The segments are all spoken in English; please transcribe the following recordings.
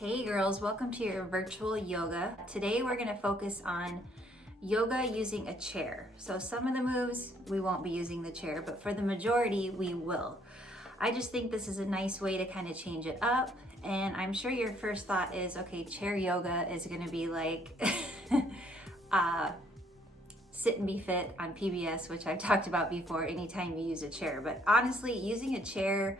Hey girls, welcome to your virtual yoga. Today we're going to focus on yoga using a chair. So some of the moves we won't be using the chair, but for the majority we will. I just think this is a nice way to kind of change it up, and I'm sure your first thought is, okay, chair yoga is going to be like Sit and Be Fit on PBS, which I've talked about before, anytime you use a chair. But honestly, using a chair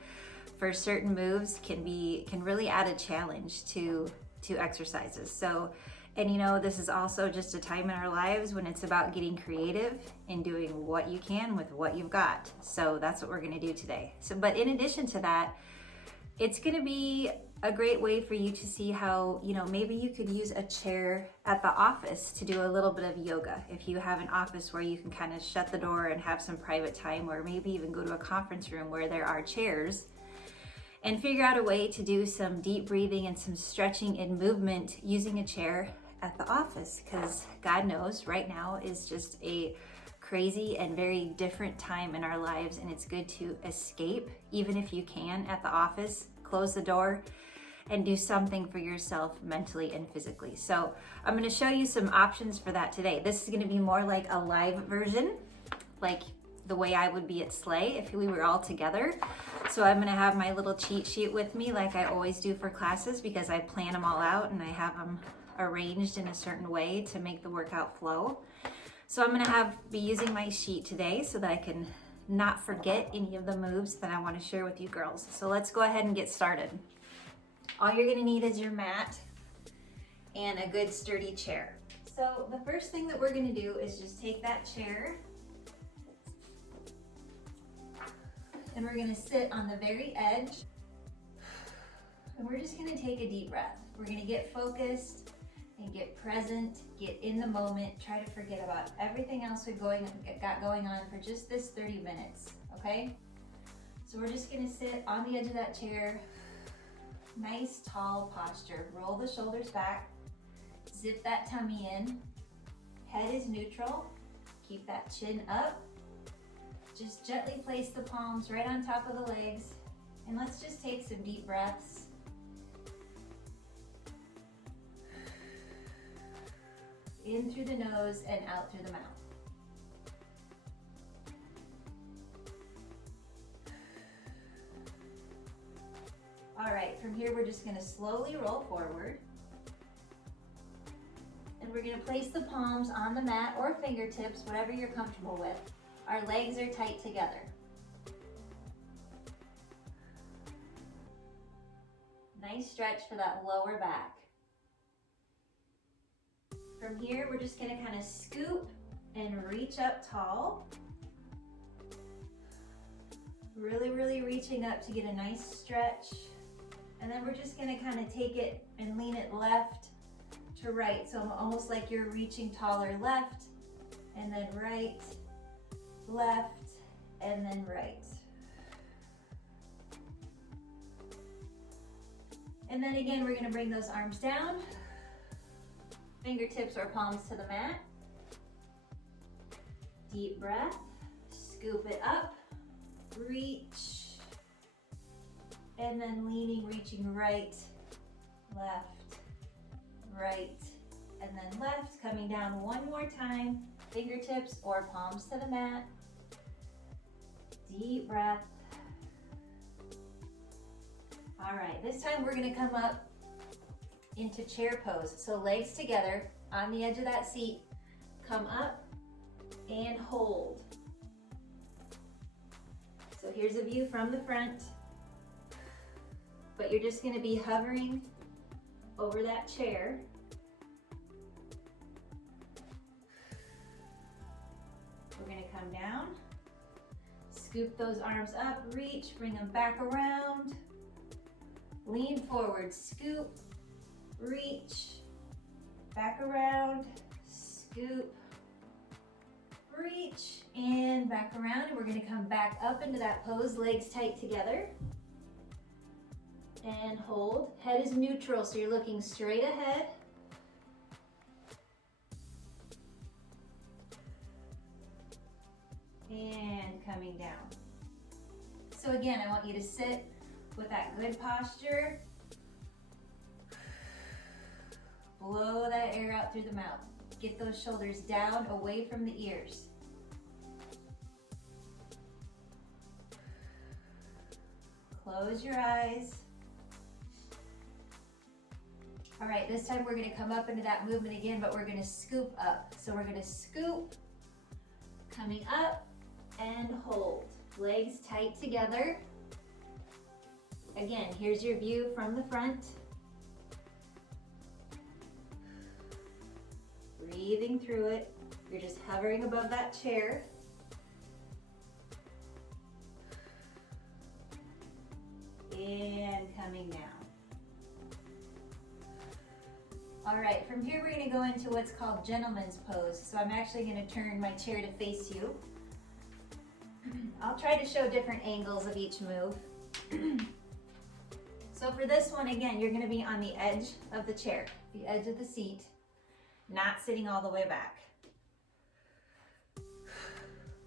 for certain moves can really add a challenge to exercises. So, and you know, this is also just a time in our lives when it's about getting creative and doing what you can with what you've got. So that's what we're going to do today. So, but in addition to that, it's going to be a great way for you to see how, you know, maybe you could use a chair at the office to do a little bit of yoga. If you have an office where you can kind of shut the door and have some private time, or maybe even go to a conference room where there are chairs, and figure out a way to do some deep breathing and some stretching and movement using a chair at the office, because God knows right now is just a crazy and very different time in our lives, and it's good to escape, even if you can, at the office, close the door and do something for yourself mentally and physically. So I'm going to show you some options for that today. This is going to be more like a live version, like the way I would be at Slay if we were all together. So I'm gonna have my little cheat sheet with me like I always do for classes, because I plan them all out and I have them arranged in a certain way to make the workout flow. So I'm gonna be using my sheet today so that I can not forget any of the moves that I want to share with you girls. So let's go ahead and get started. All you're gonna need is your mat and a good sturdy chair. So the first thing that we're gonna do is just take that chair, and we're gonna sit on the very edge, and we're just gonna take a deep breath. We're gonna get focused and get present, get in the moment, try to forget about everything else we've got going on for just this 30 minutes, okay? So we're just gonna sit on the edge of that chair, nice tall posture. Roll the shoulders back, zip that tummy in, head is neutral, keep that chin up. Just gently place the palms right on top of the legs, and let's just take some deep breaths. In through the nose and out through the mouth. All right, from here we're just gonna slowly roll forward, and we're gonna place the palms on the mat or fingertips, whatever you're comfortable with. Our legs are tight together. Nice stretch for that lower back. From here, we're just gonna kind of scoop and reach up tall. Really, really reaching up to get a nice stretch. And then we're just gonna kind of take it and lean it left to right. So almost like you're reaching taller left, and then right, left, and then right. And then again, we're gonna bring those arms down, fingertips or palms to the mat. Deep breath, scoop it up, reach, and then leaning, reaching right, left, right, and then left. Coming down one more time, fingertips or palms to the mat. Deep breath. All right, this time we're gonna come up into chair pose. So legs together on the edge of that seat, come up and hold. So here's a view from the front, but you're just gonna be hovering over that chair. We're gonna come down, scoop those arms up, reach, bring them back around, lean forward, scoop, reach, back around, scoop, reach, and back around. And we're gonna come back up into that pose, legs tight together, and hold. Head is neutral, so you're looking straight ahead. And coming down. So again, I want you to sit with that good posture. Blow that air out through the mouth. Get those shoulders down, away from the ears. Close your eyes. All right, this time we're gonna come up into that movement again, but we're gonna scoop up. So we're gonna scoop, coming up, and hold. Legs tight together. Again, here's your view from the front. Breathing through it. You're just hovering above that chair. And coming down. All right, from here we're gonna go into what's called gentleman's pose. So I'm actually gonna turn my chair to face you. I'll try to show different angles of each move. So for this one, again, you're gonna be on the edge of the chair, the edge of the seat, not sitting all the way back.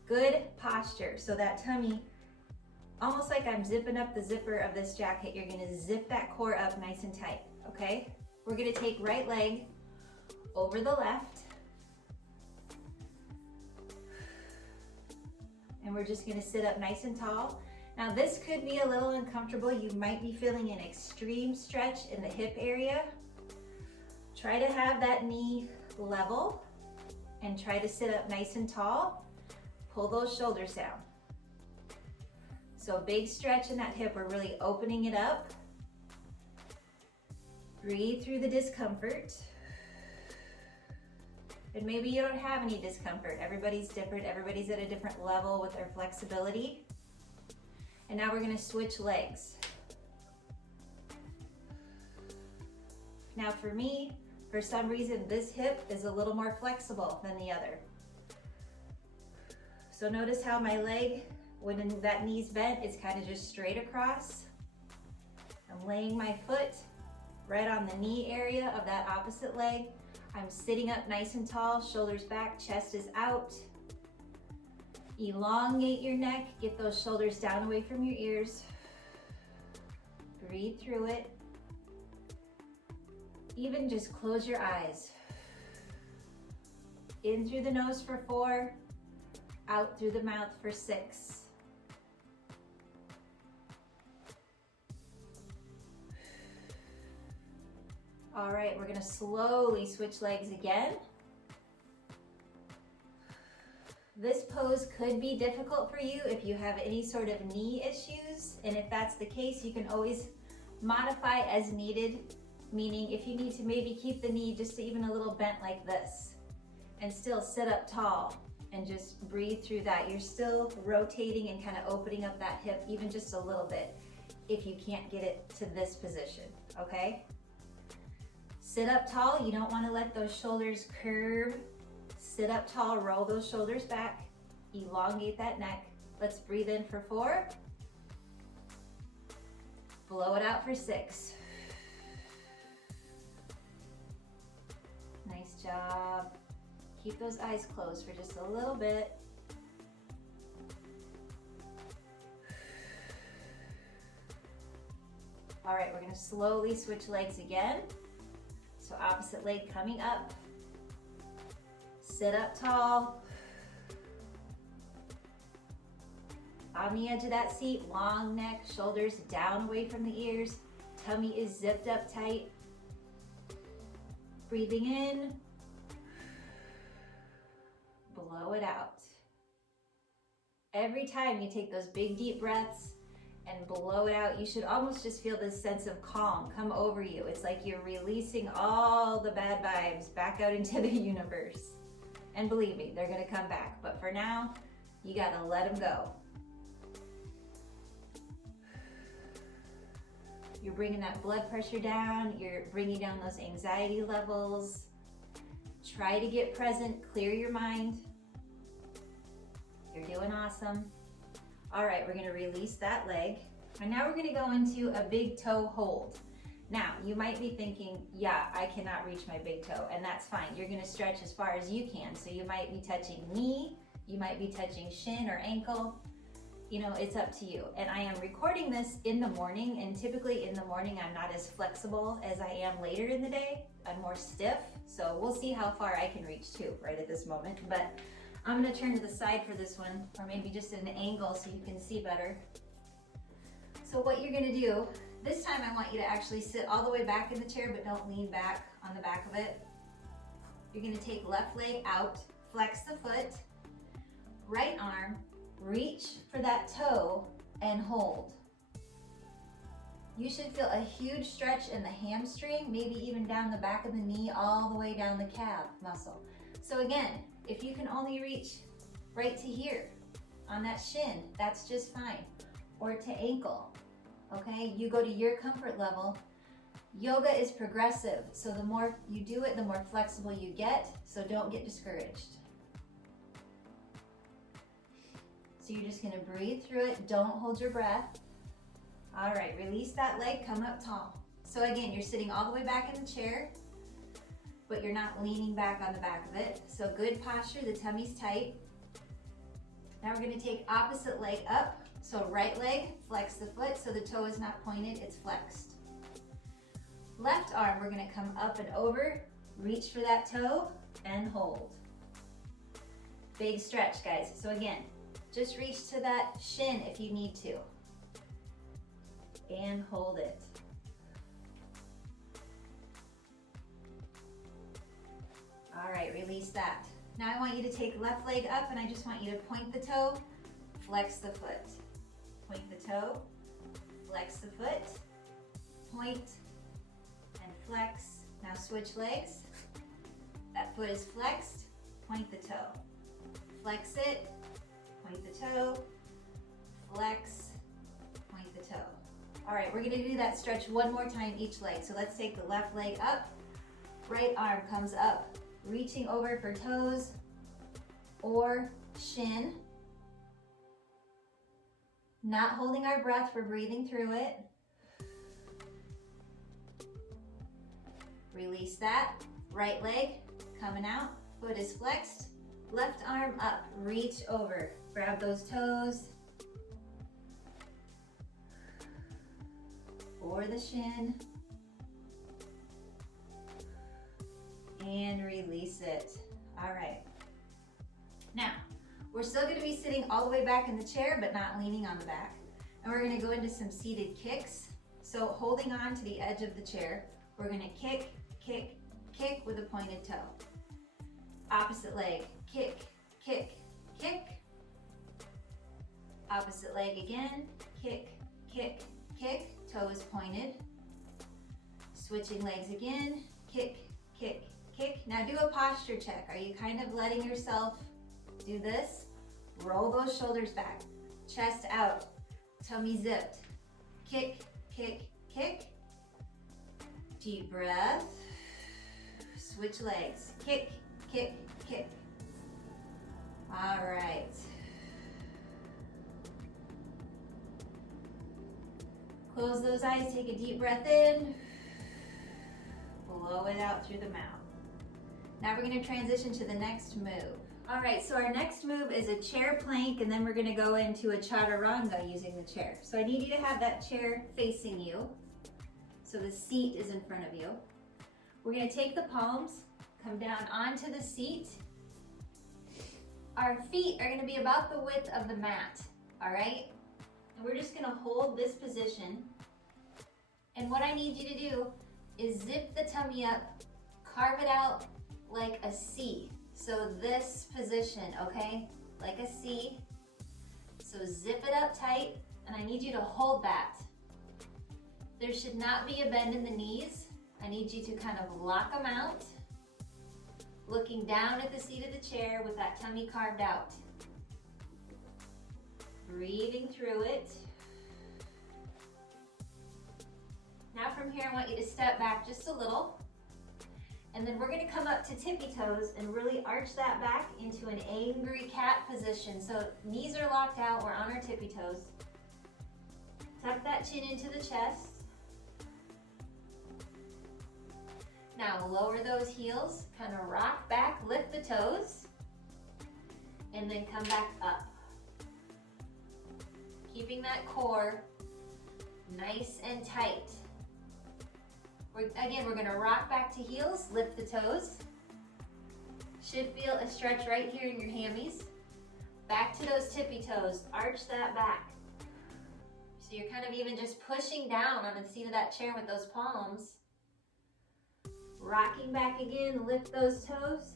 Good posture, so that tummy, almost like I'm zipping up the zipper of this jacket, you're gonna zip that core up nice and tight, okay? We're gonna take right leg over the left, and we're just gonna sit up nice and tall. Now this could be a little uncomfortable. You might be feeling an extreme stretch in the hip area. Try to have that knee level and try to sit up nice and tall. Pull those shoulders down. So big stretch in that hip, we're really opening it up. Breathe through the discomfort. And maybe you don't have any discomfort. Everybody's different. Everybody's at a different level with their flexibility. And now we're gonna switch legs. Now for me, for some reason, this hip is a little more flexible than the other. So notice how my leg, when that knee's bent, is kind of just straight across. I'm laying my foot right on the knee area of that opposite leg. I'm sitting up nice and tall, shoulders back, chest is out. Elongate your neck, get those shoulders down away from your ears. Breathe through it. Even just close your eyes. In through the nose for 4, out through the mouth for 6. All right, we're gonna slowly switch legs again. This pose could be difficult for you if you have any sort of knee issues, and if that's the case, you can always modify as needed, meaning if you need to maybe keep the knee just even a little bent like this, and still sit up tall and just breathe through that. You're still rotating and kind of opening up that hip even just a little bit if you can't get it to this position, okay? Sit up tall, you don't want to let those shoulders curve. Sit up tall, roll those shoulders back, elongate that neck. Let's breathe in for 4. Blow it out for 6. Nice job. Keep those eyes closed for just a little bit. All right, we're gonna slowly switch legs again. So opposite leg coming up. Sit up tall. On the edge of that seat, long neck, shoulders down away from the ears. Tummy is zipped up tight. Breathing in. Blow it out. Every time you take those big deep breaths and blow it out, you should almost just feel this sense of calm come over you. It's like you're releasing all the bad vibes back out into the universe. And believe me, they're gonna come back. But for now, you gotta let them go. You're bringing that blood pressure down. You're bringing down those anxiety levels. Try to get present, clear your mind. You're doing awesome. All right, we're gonna release that leg. And now we're gonna go into a big toe hold. Now, you might be thinking, yeah, I cannot reach my big toe, and that's fine. You're gonna stretch as far as you can. So you might be touching knee, you might be touching shin or ankle. you know, it's up to you. And I am recording this in the morning, and typically in the morning I'm not as flexible as I am later in the day. I'm more stiff, so we'll see how far I can reach too right at this moment. But I'm gonna turn to the side for this one, or maybe just at an angle so you can see better. So what you're gonna do, this time I want you to actually sit all the way back in the chair, but don't lean back on the back of it. You're gonna take left leg out, flex the foot, right arm, reach for that toe and hold. You should feel a huge stretch in the hamstring, maybe even down the back of the knee, all the way down the calf muscle. So again, if you can only reach right to here on that shin, that's just fine. Or to ankle, okay? You go to your comfort level. Yoga is progressive, so the more you do it, the more flexible you get, so don't get discouraged. So you're just gonna breathe through it, don't hold your breath. All right, release that leg, come up tall. So again, you're sitting all the way back in the chair, but you're not leaning back on the back of it. So good posture, the tummy's tight. Now we're gonna take opposite leg up. So right leg, flex the foot so the toe is not pointed, it's flexed. Left arm, we're gonna come up and over, reach for that toe and hold. Big stretch, guys. So again, just reach to that shin if you need to. And hold it. All right, release that. Now I want you to take left leg up and I just want you to point the toe, flex the foot. Point the toe, flex the foot, point and flex. Now switch legs. That foot is flexed, point the toe. Flex it, point the toe, flex, point the toe. All right, we're gonna do that stretch one more time each leg. So let's take the left leg up, right arm comes up, reaching over for toes or shin. Not holding our breath, we're breathing through it. Release that, right leg coming out, foot is flexed, left arm up, reach over. Grab those toes or the shin and release it. All right. Now, we're still going to be sitting all the way back in the chair, but not leaning on the back. And we're going to go into some seated kicks. So holding on to the edge of the chair, we're going to kick, kick, kick with a pointed toe. Opposite leg, kick, kick, kick. Opposite leg again, kick, kick, kick, toes pointed. Switching legs again, kick, kick, kick. Now do a posture check. Are you kind of letting yourself do this? Roll those shoulders back, chest out, tummy zipped. Kick, kick, kick. Deep breath. Switch legs, kick, kick, kick. All right. Close those eyes, take a deep breath in, blow it out through the mouth. Now we're gonna transition to the next move. All right, so our next move is a chair plank, and then we're gonna go into a chaturanga using the chair. So I need you to have that chair facing you, so the seat is in front of you. We're gonna take the palms, come down onto the seat. Our feet are gonna be about the width of the mat, all right? And we're just gonna hold this position. And what I need you to do is zip the tummy up, carve it out like a C. So this position, okay? Like a C. So zip it up tight, and I need you to hold that. There should not be a bend in the knees. I need you to kind of lock them out, looking down at the seat of the chair with that tummy carved out. Breathing through it. Now from here, I want you to step back just a little. And then we're gonna come up to tippy toes and really arch that back into an angry cat position. So knees are locked out, we're on our tippy toes. Tuck that chin into the chest. Now lower those heels, kind of rock back, lift the toes, and then come back up. keeping that core nice and tight. Again, we're gonna rock back to heels, lift the toes. Should feel a stretch right here in your hammies. Back to those tippy toes, arch that back. So you're kind of even just pushing down on the seat of that chair with those palms. Rocking back again, lift those toes.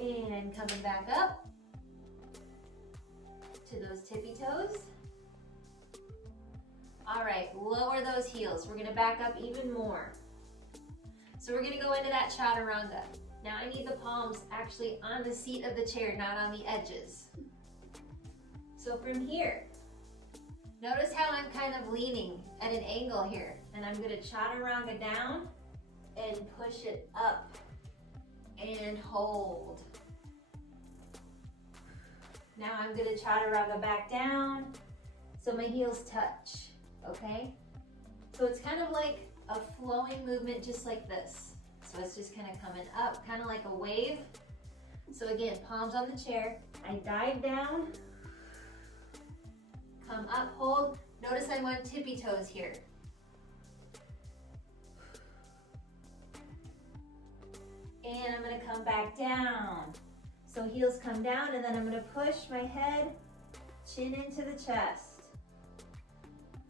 And coming back up to those tippy toes. All right, lower those heels. We're gonna back up even more. So we're gonna go into that chaturanga. Now I need the palms actually on the seat of the chair, not on the edges. So from here, notice how I'm kind of leaning at an angle here, and I'm gonna chaturanga down and push it up and hold. Now I'm gonna chaturanga back down so my heels touch, okay? So it's kind of like a flowing movement just like this. So it's just kind of coming up, kind of like a wave. So again, palms on the chair. I dive down, come up, hold. Notice I'm on tippy toes here. And I'm gonna come back down. So heels come down, and then I'm gonna push my head, chin into the chest.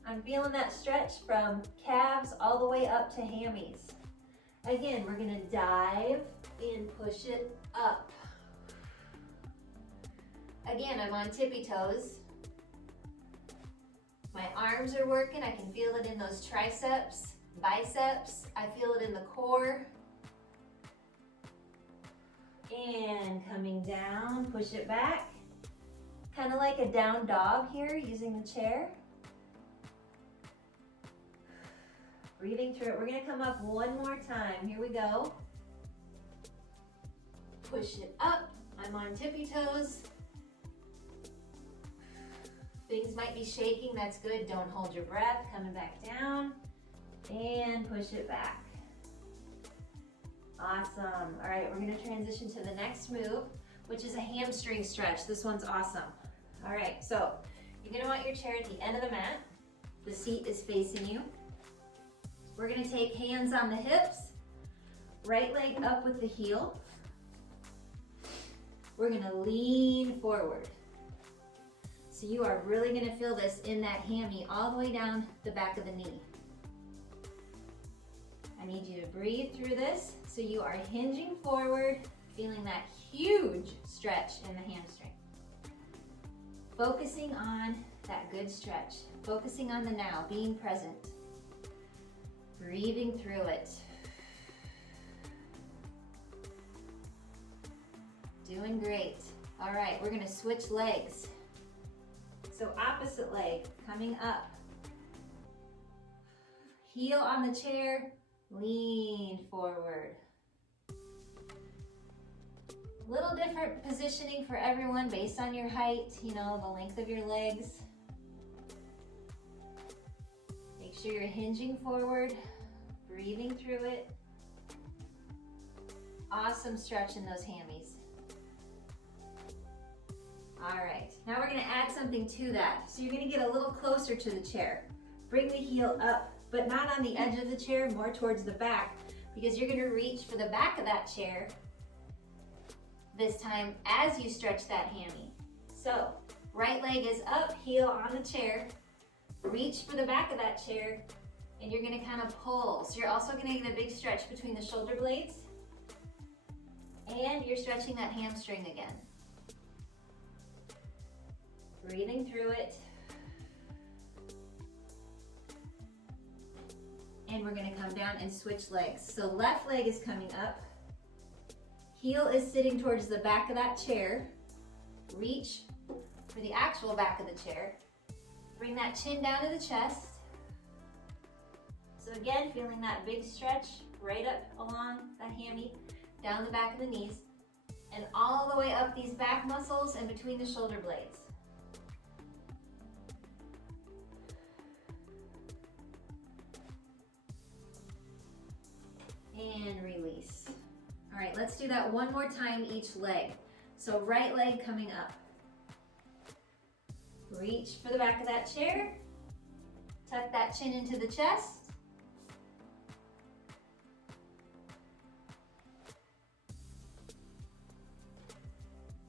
I'm feeling that stretch from calves all the way up to hammies. Again, we're gonna dive and push it up. Again, I'm on tippy toes. My arms are working. I can feel it in those triceps, biceps. I feel it in the core. And coming down, push it back. Kind of like a down dog here, using the chair. Breathing through it. We're gonna come up one more time. Here we go. Push it up. I'm on tippy toes. Things might be shaking, that's good. Don't hold your breath. Coming back down and push it back. Awesome. All right, we're gonna transition to the next move, which is a hamstring stretch. This one's awesome. All right, so you're gonna want your chair at the end of the mat. The seat is facing you. We're gonna take hands on the hips, right leg up with the heel. We're gonna lean forward. So you are really gonna feel this in that hammy all the way down the back of the knee. I need you to breathe through this so you are hinging forward, feeling that huge stretch in the hamstring. Focusing on that good stretch, focusing on the now, being present. Breathing through it. Doing great. All right, we're gonna switch legs. So opposite leg, coming up. Heel on the chair, lean forward. Little different positioning for everyone based on your height, you know, the length of your legs. Make sure you're hinging forward, breathing through it. Awesome stretch in those hammies. All right, now we're gonna add something to that. So you're gonna get a little closer to the chair. Bring the heel up, but not on the edge of the chair, more towards the back, because you're gonna reach for the back of that chair this time as you stretch that hammy. So right leg is up, heel on the chair, reach for the back of that chair, and you're gonna kind of pull. So you're also gonna get a big stretch between the shoulder blades, and you're stretching that hamstring again. Breathing through it. And we're gonna come down and switch legs. So left leg is coming up. Heel is sitting towards the back of that chair. Reach for the actual back of the chair. Bring that chin down to the chest. So again, feeling that big stretch right up along that hammy, down the back of the knees, and all the way up these back muscles and between the shoulder blades. And release. All right, let's do that one more time each leg. So right leg coming up. Reach for the back of that chair. Tuck that chin into the chest.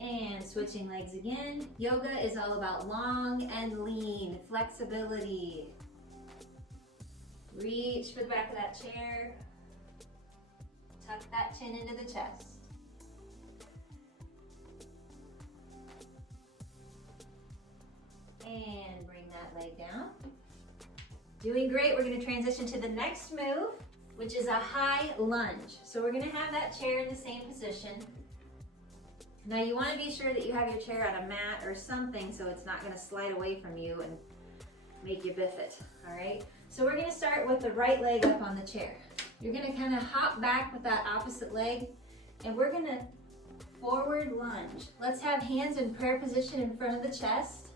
And switching legs again. Yoga is all about long and lean, flexibility. Reach for the back of that chair. Tuck that chin into the chest. And bring that leg down. Doing great. We're going to transition to the next move, which is a high lunge. So we're going to have that chair in the same position. Now you want to be sure that you have your chair on a mat or something so it's not going to slide away from you and make you biff it. All right. So we're going to start with the right leg up on the chair. You're going to kind of hop back with that opposite leg, and we're going to forward lunge. Let's have hands in prayer position in front of the chest.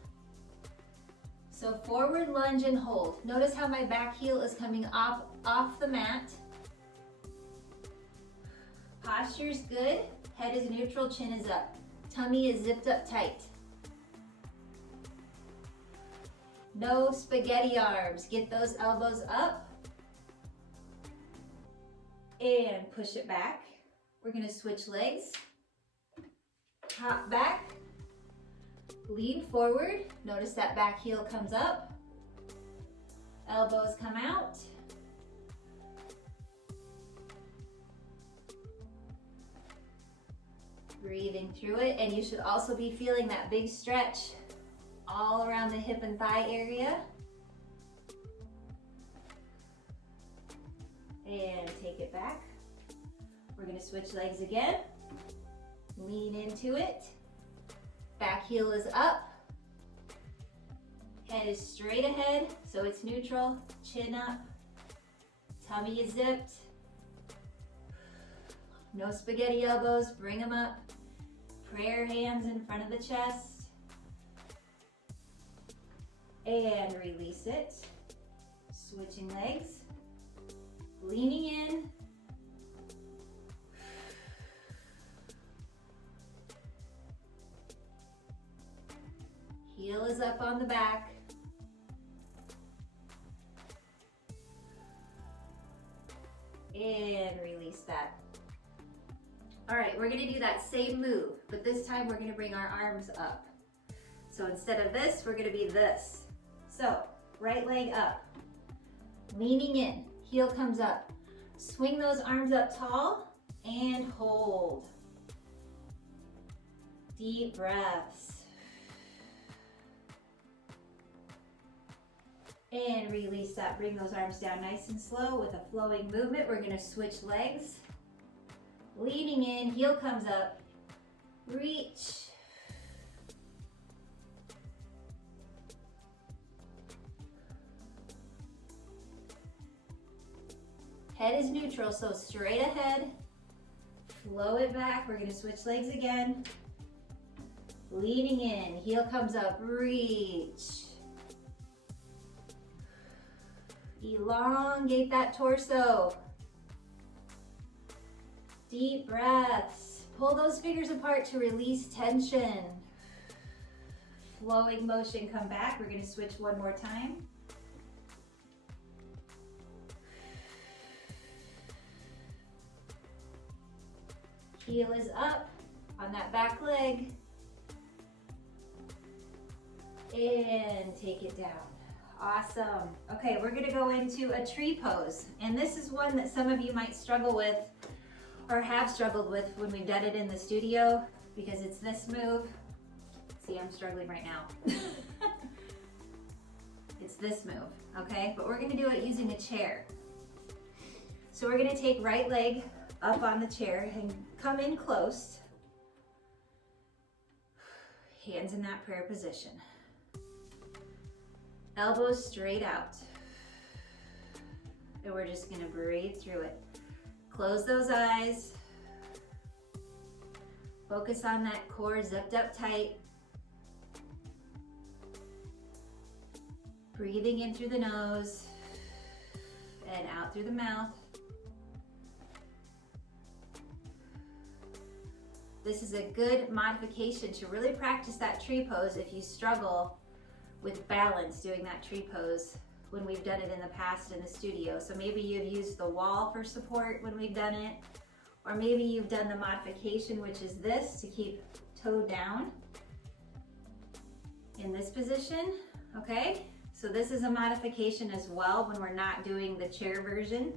So forward lunge and hold. Notice how my back heel is coming off the mat. Posture's good. Head is neutral, chin is up. Tummy is zipped up tight. No spaghetti arms. Get those elbows up. And push it back. We're gonna switch legs. Hop back. Lean forward. Notice that back heel comes up. Elbows come out. Breathing through it, and you should also be feeling that big stretch all around the hip and thigh area. And take it back. We're going to switch legs again. Lean into it. Back heel is up. Head is straight ahead, so it's neutral. Chin up. Tummy is zipped. No spaghetti elbows, bring them up. Prayer hands in front of the chest. And release it. Switching legs. Leaning in. Heel is up on the back. And release that. All right, we're gonna do that same move, but this time we're gonna bring our arms up. So instead of this, we're gonna be this. So, right leg up, leaning in, heel comes up. Swing those arms up tall and hold. Deep breaths. And release that, bring those arms down nice and slow with a flowing movement. We're gonna switch legs. Leaning in, heel comes up, reach. Head is neutral, so straight ahead. Flow it back. We're gonna switch legs again. Leaning in, heel comes up, reach. Elongate that torso. Deep breaths. Pull those fingers apart to release tension. Flowing motion, come back. We're going to switch one more time. Heel is up on that back leg. And take it down. Awesome. Okay, we're going to go into a tree pose. And this is one that some of you might struggle with or have struggled with when we've done it in the studio, because it's this move. See, I'm struggling right now. It's this move, okay? But we're gonna do it using a chair. So we're gonna take right leg up on the chair and come in close. Hands in that prayer position. Elbows straight out. And we're just gonna breathe through it. Close those eyes. Focus on that core zipped up tight. Breathing in through the nose and out through the mouth. This is a good modification to really practice that tree pose if you struggle with balance doing that tree pose when we've done it in the past in the studio. So maybe you've used the wall for support when we've done it, or maybe you've done the modification, which is this, to keep toe down in this position, okay? So this is a modification as well when we're not doing the chair version.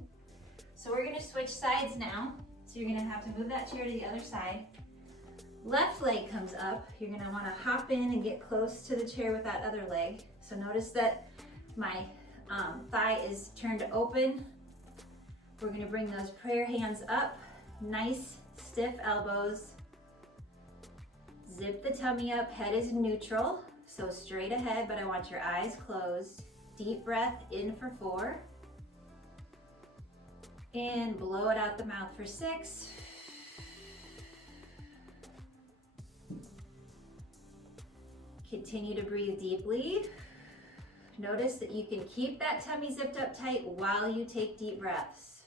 So we're gonna switch sides now. So you're gonna have to move that chair to the other side. Left leg comes up. You're gonna wanna hop in and get close to the chair with that other leg. So notice that my thigh is turned open. We're gonna bring those prayer hands up. Nice stiff elbows. Zip the tummy up, head is neutral. So straight ahead, but I want your eyes closed. Deep breath in for 4. And blow it out the mouth for 6. Continue to breathe deeply. Notice that you can keep that tummy zipped up tight while you take deep breaths.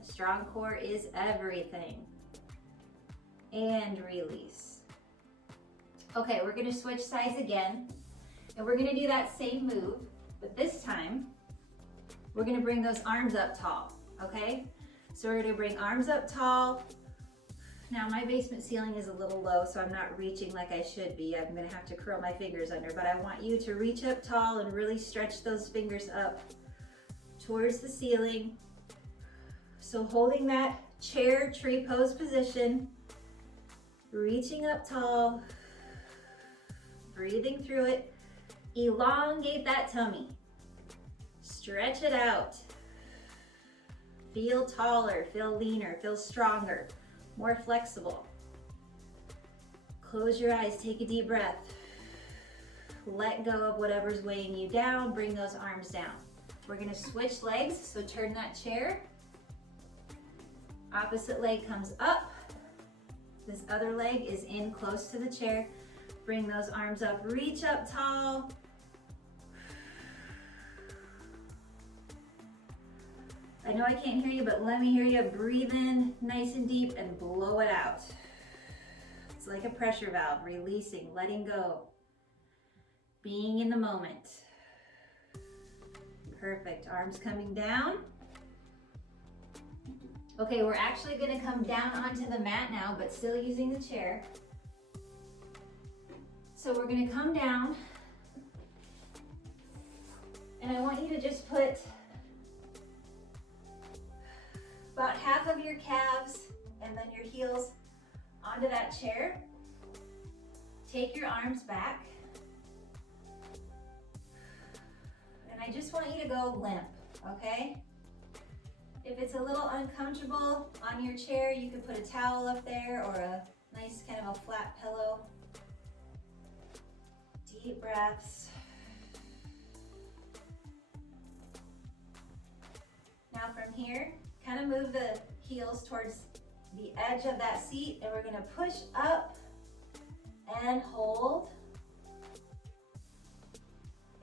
A strong core is everything. And release. Okay, we're gonna switch sides again, and we're gonna do that same move, but this time, we're gonna bring those arms up tall, okay? So we're gonna bring arms up tall. Now my basement ceiling is a little low, so I'm not reaching like I should be. I'm gonna have to curl my fingers under, but I want you to reach up tall and really stretch those fingers up towards the ceiling. So holding that chair tree pose position, reaching up tall, breathing through it, elongate that tummy, stretch it out, feel taller, feel leaner, feel stronger, more flexible. Close your eyes, take a deep breath, let go of whatever's weighing you down, bring those arms down. We're gonna switch legs, so turn that chair, opposite leg comes up, this other leg is in close to the chair. Bring those arms up, reach up tall. I know I can't hear you, but let me hear you. Breathe in nice and deep and blow it out. It's like a pressure valve, releasing, letting go. Being in the moment. Perfect, arms coming down. Okay, we're actually gonna come down onto the mat now, but still using the chair. So we're gonna come down, and I want you to just put about half of your calves and then your heels onto that chair. Take your arms back. And I just want you to go limp, okay? If it's a little uncomfortable on your chair, you could put a towel up there or a nice kind of a flat pillow. Deep breaths. Now from here, kind of move the heels towards the edge of that seat, and we're gonna push up and hold.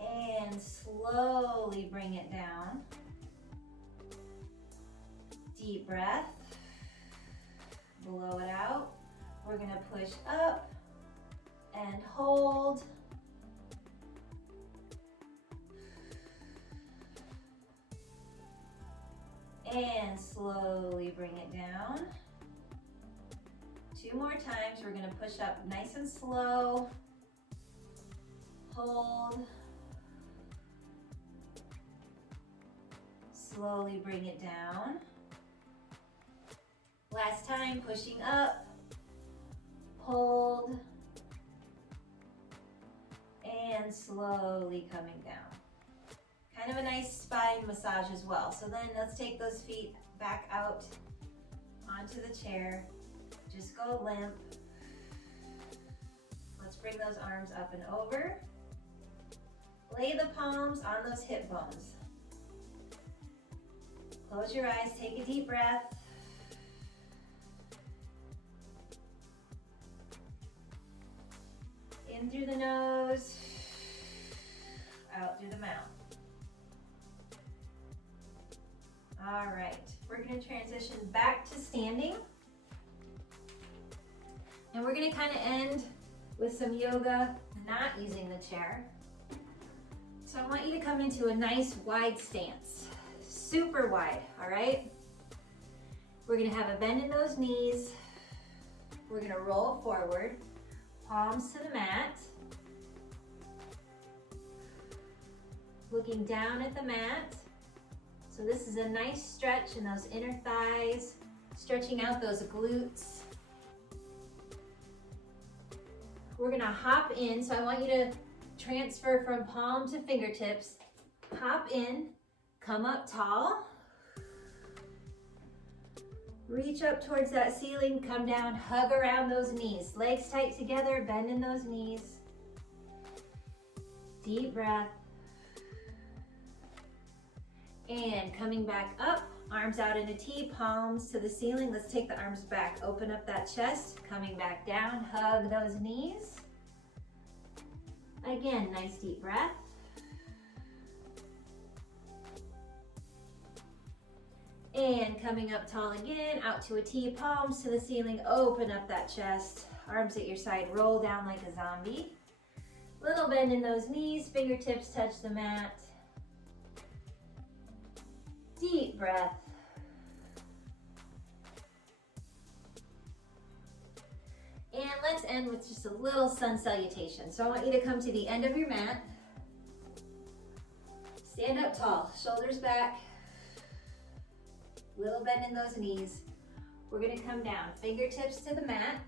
And slowly bring it down. Deep breath. Blow it out. We're gonna push up and hold. And slowly bring it down. 2 more times. We're gonna push up nice and slow. Hold. Slowly bring it down. Last time, pushing up. Hold. And slowly coming down. Kind of a nice spine massage as well. So then let's take those feet back out onto the chair. Just go limp. Let's bring those arms up and over. Lay the palms on those hip bones. Close your eyes, take a deep breath. In through the nose, out through the mouth. All right, we're gonna transition back to standing. And we're gonna kind of end with some yoga, not using the chair. So I want you to come into a nice wide stance, super wide, all right? We're gonna have a bend in those knees. We're gonna roll forward, palms to the mat. Looking down at the mat. So this is a nice stretch in those inner thighs, stretching out those glutes. We're gonna hop in, so I want you to transfer from palm to fingertips. Hop in, come up tall. Reach up towards that ceiling, come down, hug around those knees. Legs tight together, bend in those knees. Deep breath. And coming back up, arms out in a T, palms to the ceiling. Let's take the arms back, open up that chest, coming back down, hug those knees. Again, nice deep breath. And coming up tall again, out to a T, palms to the ceiling, open up that chest, arms at your side, roll down like a zombie. Little bend in those knees, fingertips touch the mat. Deep breath. And let's end with just a little sun salutation. So I want you to come to the end of your mat. Stand up tall, shoulders back. Little bend in those knees. We're gonna come down, fingertips to the mat.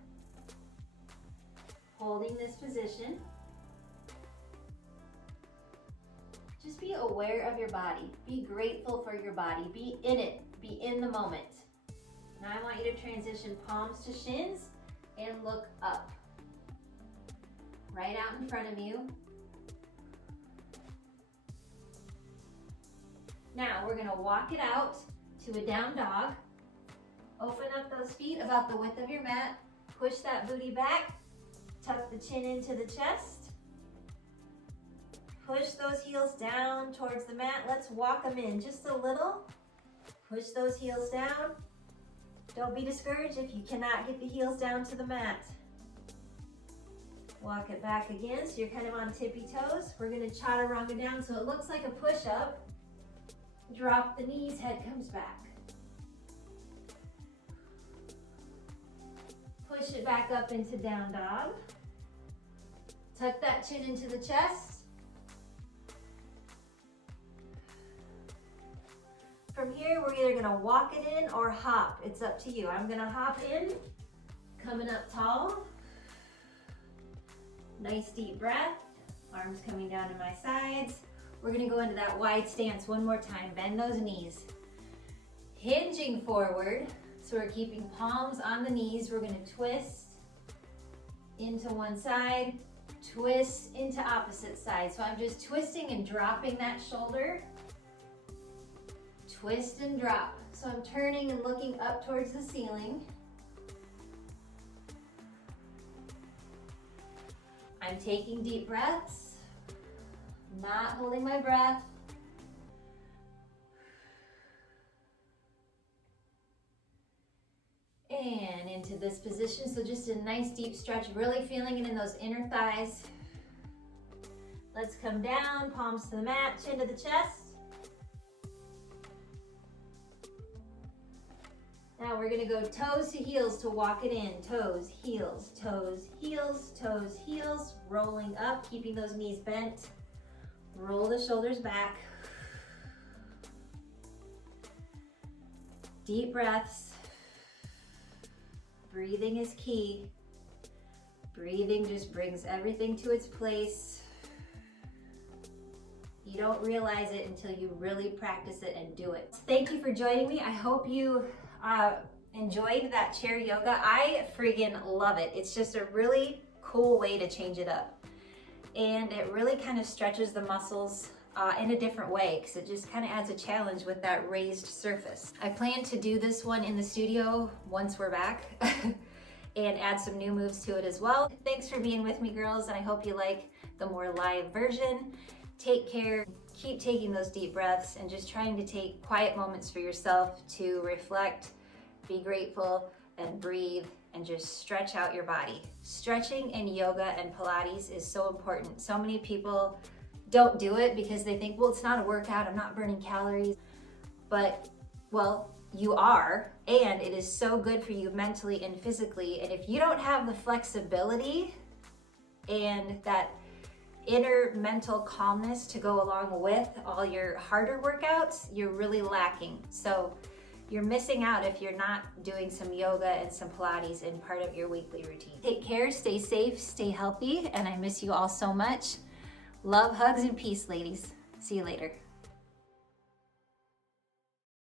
Holding this position. Just be aware of your body. Be grateful for your body. Be in it. Be in the moment. Now I want you to transition palms to shins and look up. Right out in front of you. Now we're gonna walk it out to a down dog. Open up those feet about the width of your mat. Push that booty back. Tuck the chin into the chest. Push those heels down towards the mat. Let's walk them in just a little. Push those heels down. Don't be discouraged if you cannot get the heels down to the mat. Walk it back again so you're kind of on tippy toes. We're gonna chaturanga down so it looks like a push-up. Drop the knees, head comes back. Push it back up into down dog. Tuck that chin into the chest. From here, we're either gonna walk it in or hop. It's up to you. I'm gonna hop in, coming up tall. Nice deep breath. Arms coming down to my sides. We're gonna go into that wide stance one more time. Bend those knees. Hinging forward. So we're keeping palms on the knees. We're gonna twist into one side, twist into opposite side. So I'm just twisting and dropping that shoulder. Twist and drop. So I'm turning and looking up towards the ceiling. I'm taking deep breaths, not holding my breath. And into this position. So just a nice deep stretch, really feeling it in those inner thighs. Let's come down, palms to the mat, chin to the chest. Now we're gonna go toes to heels to walk it in. Toes, heels, toes, heels, toes, heels. Rolling up, keeping those knees bent. Roll the shoulders back. Deep breaths. Breathing is key. Breathing just brings everything to its place. You don't realize it until you really practice it and do it. Thank you for joining me. I hope you enjoyed that chair yoga. I friggin' love it. It's just a really cool way to change it up. And it really kind of stretches the muscles in a different way because it just kind of adds a challenge with that raised surface. I plan to do this one in the studio once we're back and add some new moves to it as well. Thanks for being with me, girls, and I hope you like the more live version. Take care, keep taking those deep breaths and just trying to take quiet moments for yourself to reflect, be grateful, and breathe and just stretch out your body. Stretching in yoga and Pilates is so important. So many people don't do it because they think, well, it's not a workout, I'm not burning calories. But, well, you are, and it is so good for you mentally and physically. And if you don't have the flexibility and that inner mental calmness to go along with all your harder workouts, you're really lacking. So you're missing out if you're not doing some yoga and some Pilates in part of your weekly routine. Take care, stay safe, stay healthy, and I miss you all so much. Love, hugs, and peace, ladies. See you later.